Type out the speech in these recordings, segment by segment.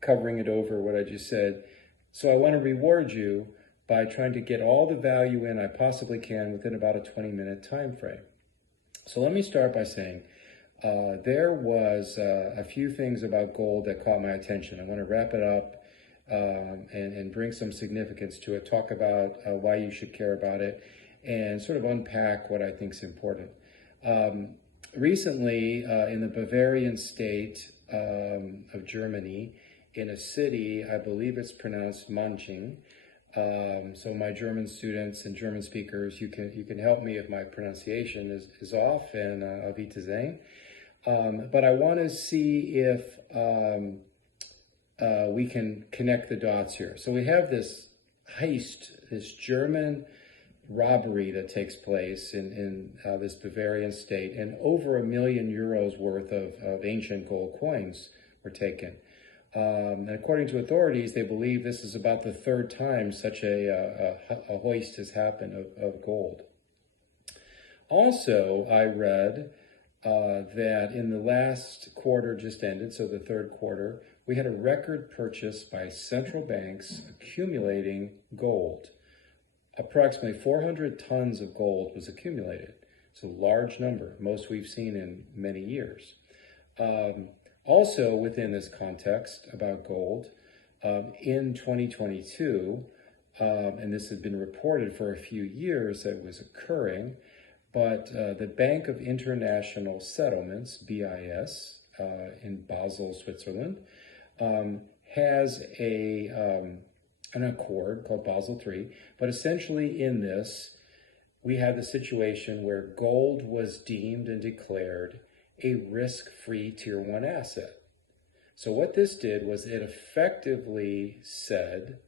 covering it over what I just said. So I want to reward you by trying to get all the value in I possibly can within about a 20-minute time frame. So let me start by saying there was a few things about gold that caught my attention. I want to wrap it up and bring some significance to it, talk about why you should care about it, and sort of unpack what I think is important. Recently, in the Bavarian state of Germany, in a city, I believe it's pronounced Manching. So my German students and German speakers, you can help me if my pronunciation is off, and auf Wiedersehen. But I want to see if we can connect the dots here. So we have this heist, this German robbery that takes place in this Bavarian state, and over €1 million worth of ancient gold coins were taken. And according to authorities, they believe this is about the third time such a hoist has happened of gold. Also, I read that in the last quarter just ended, so the third quarter, we had a record purchase by central banks accumulating gold. Approximately 400 tons of gold was accumulated. It's a large number, most we've seen in many years. Also within this context about gold, in 2022, and this had been reported for a few years that it was occurring, but the Bank of International Settlements, BIS, in Basel, Switzerland, has an accord called Basel III, but essentially in this, we had the situation where gold was deemed and declared a risk-free Tier 1 asset. So what this did was it effectively said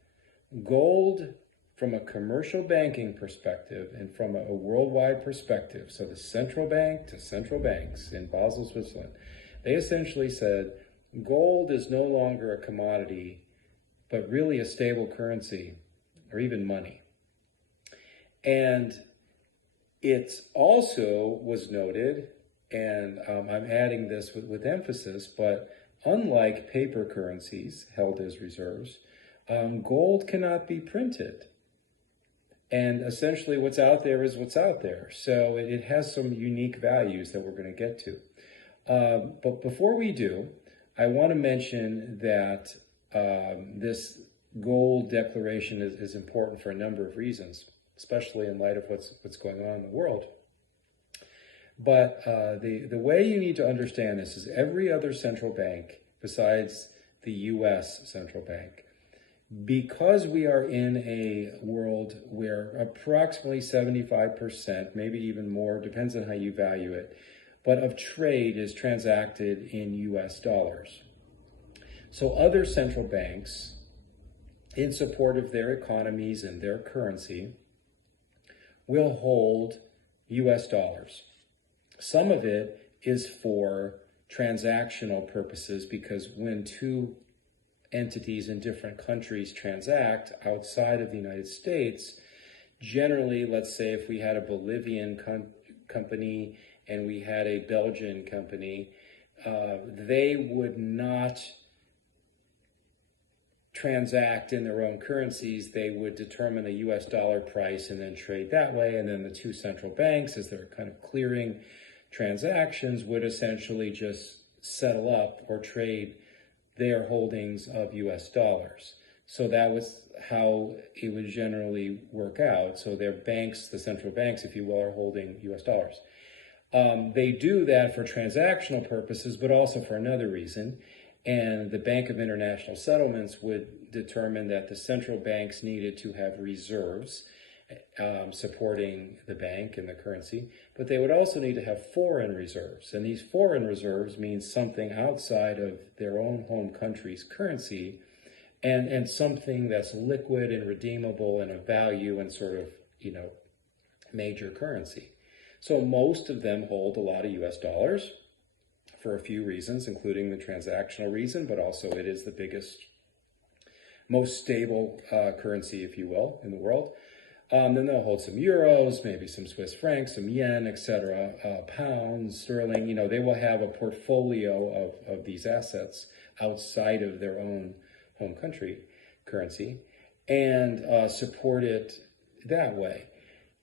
gold from a commercial banking perspective and from a worldwide perspective, so the central bank to central banks in Basel, Switzerland, they essentially said gold is no longer a commodity, but really a stable currency or even money. And it also was noted, and I'm adding this with emphasis, but unlike paper currencies held as reserves, gold cannot be printed. And essentially what's out there is what's out there. So it has some unique values that we're going to get to. But before we do, I want to mention that this gold declaration is important for a number of reasons, especially in light of what's going on in the world. But the way you need to understand this is every other central bank besides the U.S. central bank, because we are in a world where approximately 75%, maybe even more, depends on how you value it, but of trade is transacted in U.S. dollars. So other central banks, in support of their economies and their currency, will hold U.S. dollars. Some of it is for transactional purposes, because when two entities in different countries transact outside of the United States, generally, let's say if we had a Bolivian company and we had a Belgian company, they would not transact in their own currencies. They would determine a US dollar price and then trade that way. And then the two central banks, as they're kind of clearing transactions, would essentially just settle up or trade their holdings of US dollars. So that was how it would generally work out. So their banks, the central banks, if you will, are holding US dollars. They do that for transactional purposes, but also for another reason. And the Bank of International Settlements would determine that the central banks needed to have reserves supporting the bank and the currency, but they would also need to have foreign reserves. And these foreign reserves means something outside of their own home country's currency, and something that's liquid and redeemable and of value and sort of, major currency. So most of them hold a lot of US dollars for a few reasons, including the transactional reason, but also it is the biggest, most stable currency, if you will, in the world. Then they'll hold some euros, maybe some Swiss francs, some yen, etc., pounds, sterling. They will have a portfolio of these assets outside of their own home country currency and support it that way.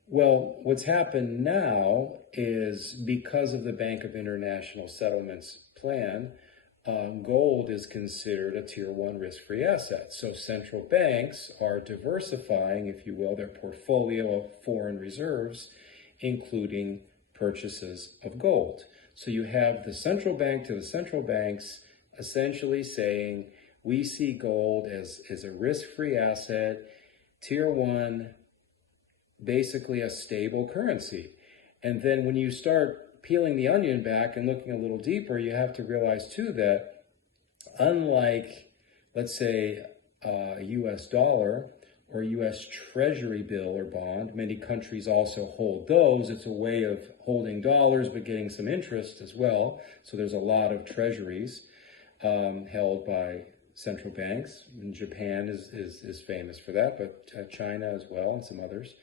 Well, what's happened now is because of the Bank of International Settlements plan, gold is considered a tier one risk-free asset. So central banks are diversifying, if you will, their portfolio of foreign reserves, including purchases of gold. So you have the central bank to the central banks essentially saying, we see gold as a risk-free asset, tier one, basically a stable currency. And then when you start peeling the onion back and looking a little deeper, you have to realize too that unlike, let's say, a US dollar or a US Treasury bill or bond, many countries also hold those. It's a way of holding dollars but getting some interest as well. So there's a lot of treasuries held by central banks. And Japan is famous for that, but China as well and some others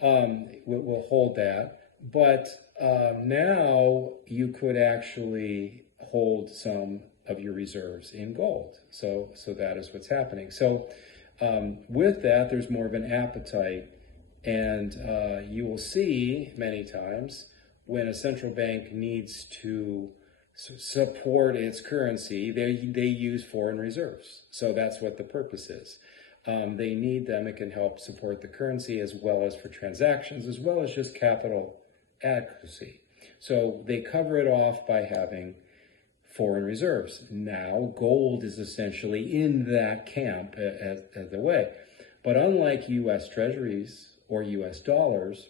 will hold that. But now you could actually hold some of your reserves in gold. So that is what's happening. So with that, there's more of an appetite. And you will see many times when a central bank needs to support its currency, they use foreign reserves. So that's what the purpose is. They need them. It can help support the currency as well as for transactions, as well as just capital adequacy. So they cover it off by having foreign reserves. Now, gold is essentially in that camp as the way. But unlike U.S. treasuries or U.S. dollars,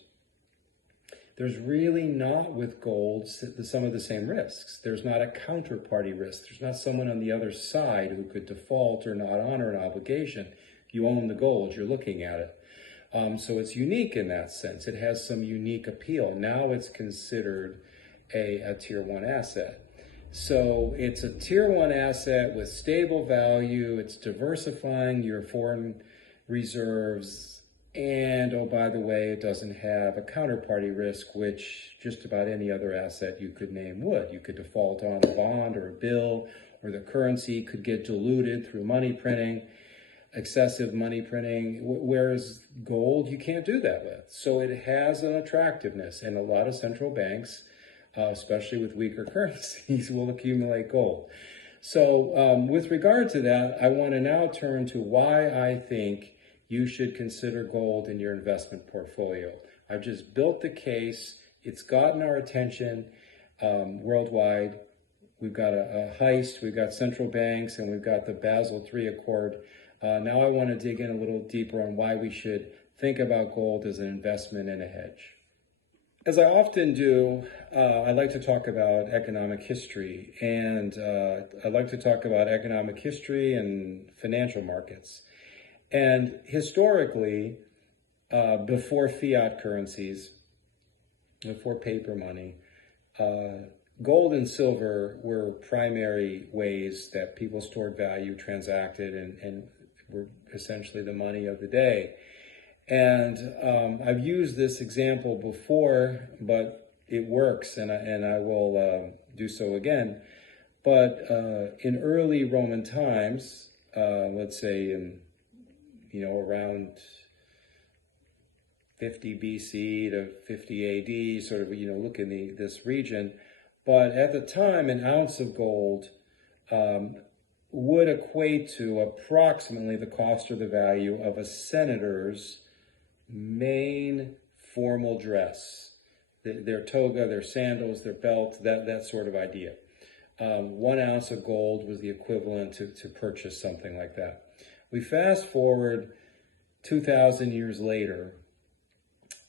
there's really not with gold some of the same risks. There's not a counterparty risk. There's not someone on the other side who could default or not honor an obligation. You own the gold, you're looking at it. So it's unique in that sense. It has some unique appeal. Now it's considered a tier one asset. So it's a tier one asset with stable value. It's diversifying your foreign reserves. And, oh, by the way, it doesn't have a counterparty risk, which just about any other asset you could name would. You could default on a bond or a bill, or the currency could get diluted through money printing, excessive money printing, whereas gold you can't do that with. So it has an attractiveness, and a lot of central banks, especially with weaker currencies, will accumulate gold. So with regard to that, I want to now turn to why I think you should consider gold in your investment portfolio. I've just built the case. It's gotten our attention worldwide. We've got a heist, we've got central banks, and we've got the Basel III Accord. Now I want to dig in a little deeper on why we should think about gold as an investment and a hedge. As I often do, I like to talk about economic history, and I like to talk about economic history and financial markets. And historically, before fiat currencies, before paper money, gold and silver were primary ways that people stored value, transacted, and were essentially the money of the day. And I've used this example before, but it works, and I will do so again. But in early Roman times, let's say in around 50 BC to 50 AD, sort of, look in this region. But at the time, an ounce of gold would equate to approximately the cost or the value of a senator's main formal dress, their toga, their sandals, their belt, that sort of idea. 1 ounce of gold was the equivalent to purchase something like that. We fast forward 2,000 years later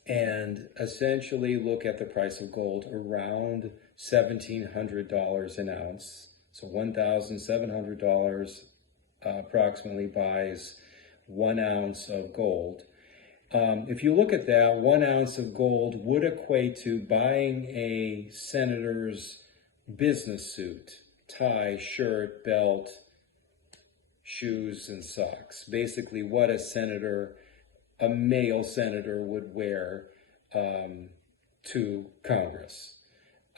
and essentially look at the price of gold around $1,700 an ounce. So $1,700 approximately buys 1 ounce of gold. If you look at that, 1 ounce of gold would equate to buying a senator's business suit, tie, shirt, belt, shoes, and socks. Basically what a senator a male senator would wear to Congress,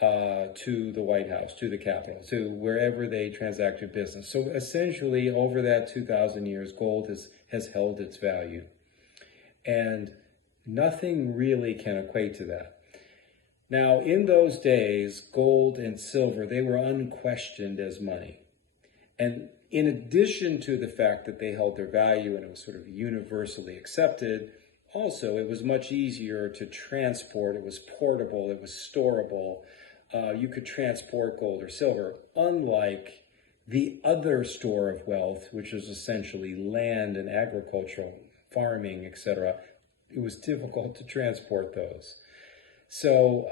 to the White House, to the Capitol, to wherever they transacted business. So essentially, over that 2,000 years, gold has held its value. And nothing really can equate to that. Now, in those days, gold and silver, they were unquestioned as money. And in addition to the fact that they held their value and it was sort of universally accepted, also it was much easier to transport. It was portable, it was storable. You could transport gold or silver, unlike the other store of wealth, which was essentially land and agricultural, farming, etc. It was difficult to transport those. So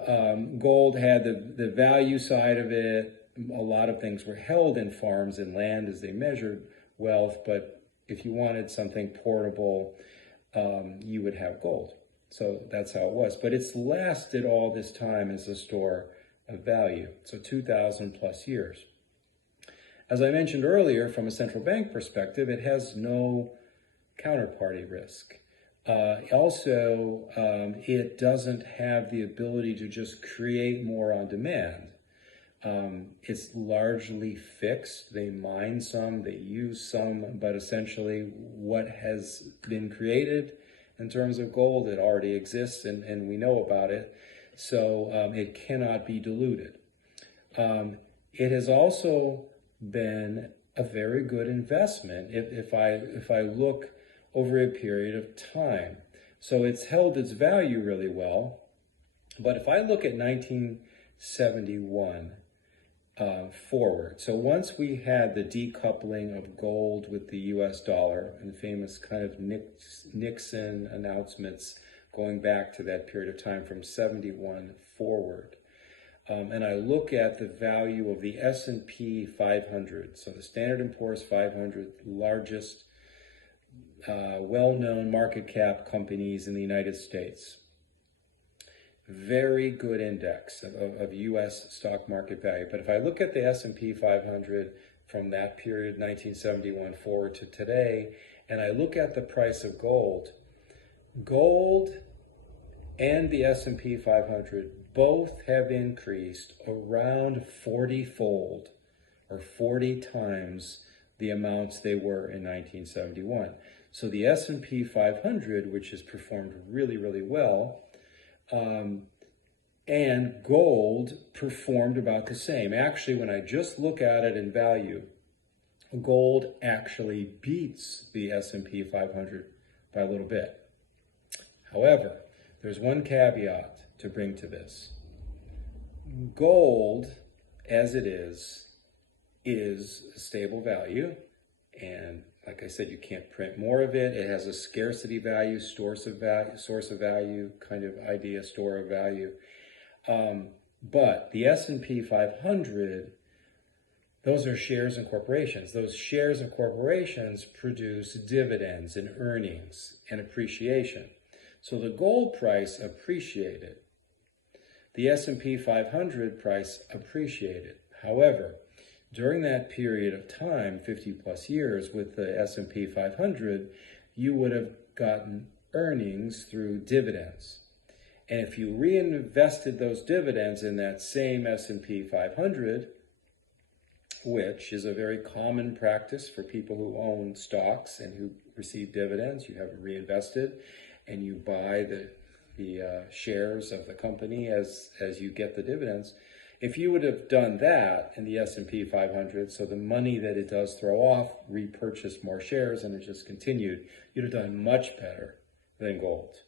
gold had the value side of it. A lot of things were held in farms and land as they measured wealth, but if you wanted something portable, you would have gold. So that's how it was. But it's lasted all this time as a store of value, so 2,000 plus years. As I mentioned earlier, from a central bank perspective, it has no counterparty risk. Also, it doesn't have the ability to just create more on demand. It's largely fixed. They mine some, they use some, but essentially what has been created in terms of gold, it already exists and we know about it. So it cannot be diluted. It has also been a very good investment if I look over a period of time. So it's held its value really well. But if I look at 1971 forward, so once we had the decoupling of gold with the US dollar and the famous kind of Nixon announcements going back to that period of time from 71 forward, and I look at the value of the S&P 500, so the Standard & Poor's 500 largest well-known market cap companies in the United States. Very good index of U.S. stock market value. But if I look at the S&P 500 from that period, 1971 forward to today, and I look at the price of gold, gold and the S&P 500 both have increased around 40-fold or 40 times the amounts they were in 1971. So the S&P 500, which has performed really, really well, and gold performed about the same. Actually, when I just look at it in value, gold actually beats the S&P 500 by a little bit. However, there's one caveat to bring to this. Gold, as it is a stable value, and like I said, you can't print more of it. It has a scarcity value, source of value kind of idea, store of value. But the S&P 500, those are shares in corporations. Those shares in corporations produce dividends and earnings and appreciation. So the gold price appreciated. The S&P 500 price appreciated. However, during that period of time, 50 plus years with the S&P 500, you would have gotten earnings through dividends. And if you reinvested those dividends in that same S&P 500, which is a very common practice for people who own stocks and who receive dividends, you have it reinvested and you buy the shares of the company as you get the dividends. If you would have done that in the S&P 500, so the money that it does throw off, repurchased more shares, and it just continued, you'd have done much better than gold.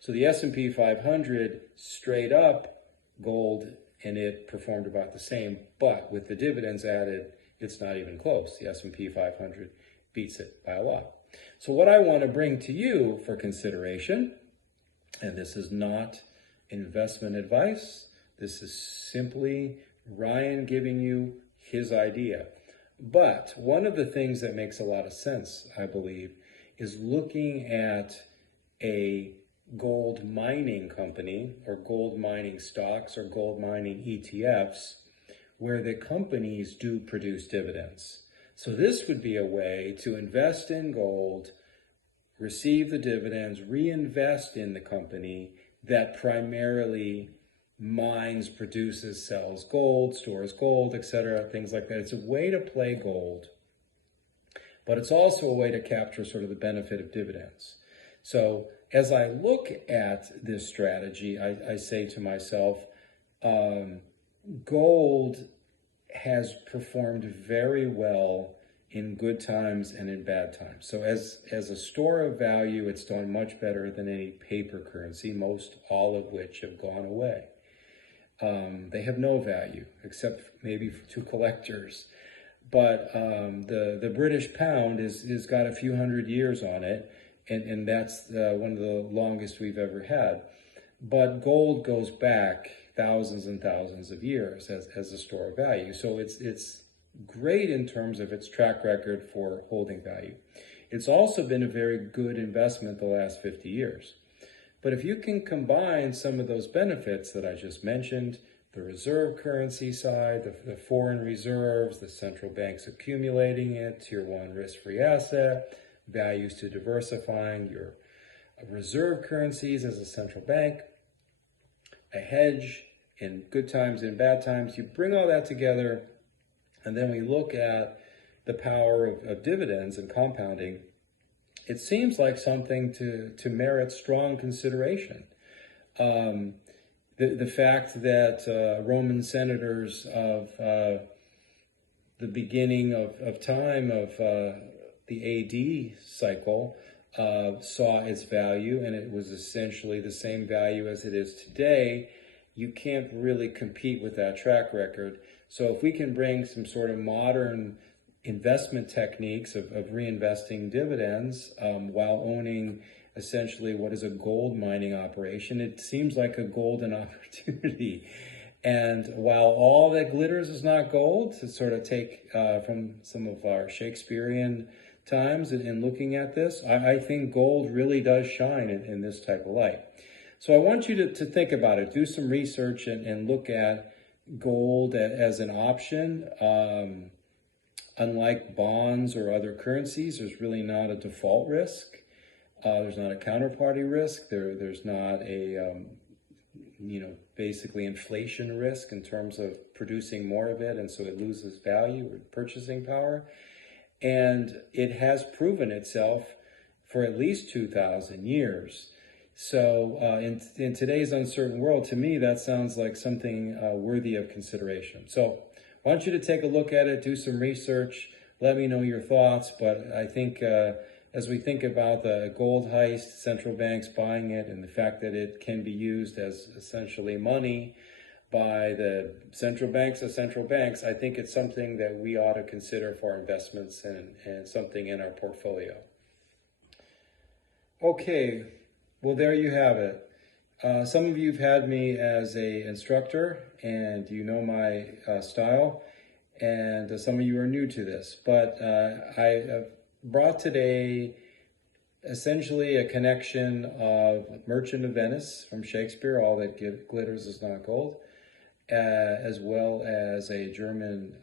So the S&P 500 straight up gold, and it performed about the same, but with the dividends added, it's not even close. The S&P 500 beats it by a lot. So what I want to bring to you for consideration, and this is not investment advice, this is simply Ryan giving you his idea. But one of the things that makes a lot of sense, I believe, is looking at a gold mining company or gold mining stocks or gold mining ETFs where the companies do produce dividends. So this would be a way to invest in gold receive the dividends, reinvest in the company that primarily mines, produces, sells gold, stores gold, etc., things like that. It's a way to play gold, but it's also a way to capture sort of the benefit of dividends. So as I look at this strategy, I say to myself, gold has performed very well in good times and in bad times. So as a store of value, it's done much better than any paper currency, most all of which have gone away. They have no value except maybe to collectors. But the British pound is got a few hundred years on it, and that's one of the longest we've ever had. But gold goes back thousands and thousands of years as a store of value. So it's great in terms of its track record for holding value. It's also been a very good investment the last 50 years. But if you can combine some of those benefits that I just mentioned, the reserve currency side, the foreign reserves, the central banks accumulating it, tier one risk-free asset, values to diversifying your reserve currencies as a central bank, a hedge in good times and bad times, you bring all that together, and then we look at the power of dividends and compounding. It seems like something to merit strong consideration. The fact that Roman senators of the beginning of time of the AD cycle saw its value, and it was essentially the same value as it is today, you can't really compete with that track record. So if we can bring some sort of modern investment techniques of reinvesting dividends while owning essentially what is a gold mining operation, it seems like a golden opportunity. And while all that glitters is not gold, to sort of take from some of our Shakespearean times in looking at this, I think gold really does shine in this type of light. So I want you to think about it, do some research and look at gold as an option. Unlike bonds or other currencies, there's really not a default risk. There's not a counterparty risk. There's not a, basically inflation risk in terms of producing more of it, and so it loses value or purchasing power. And it has proven itself for at least 2,000 years. So in today's uncertain world, to me, that sounds like something worthy of consideration. So I want you to take a look at it, do some research, let me know your thoughts. But I think as we think about the gold heist, central banks buying it, and the fact that it can be used as essentially money by the central banks of central banks, I think it's something that we ought to consider for our investments and something in our portfolio. Okay, well, there you have it. Some of you have had me as an instructor, and you know my style, and some of you are new to this. But I have brought today essentially a connection of Merchant of Venice from Shakespeare, all that glitters is not gold, as well as a German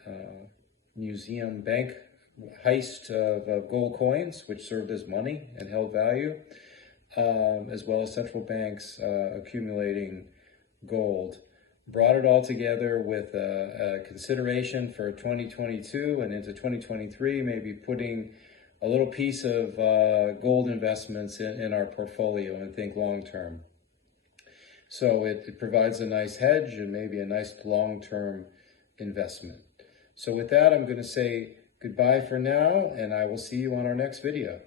museum bank heist of gold coins, which served as money and held value, as well as central banks accumulating gold. Brought it all together with a consideration for 2022 and into 2023, maybe putting a little piece of gold investments in our portfolio and think long term. So it provides a nice hedge and maybe a nice long-term investment. So with that, I'm going to say goodbye for now, and I will see you on our next video.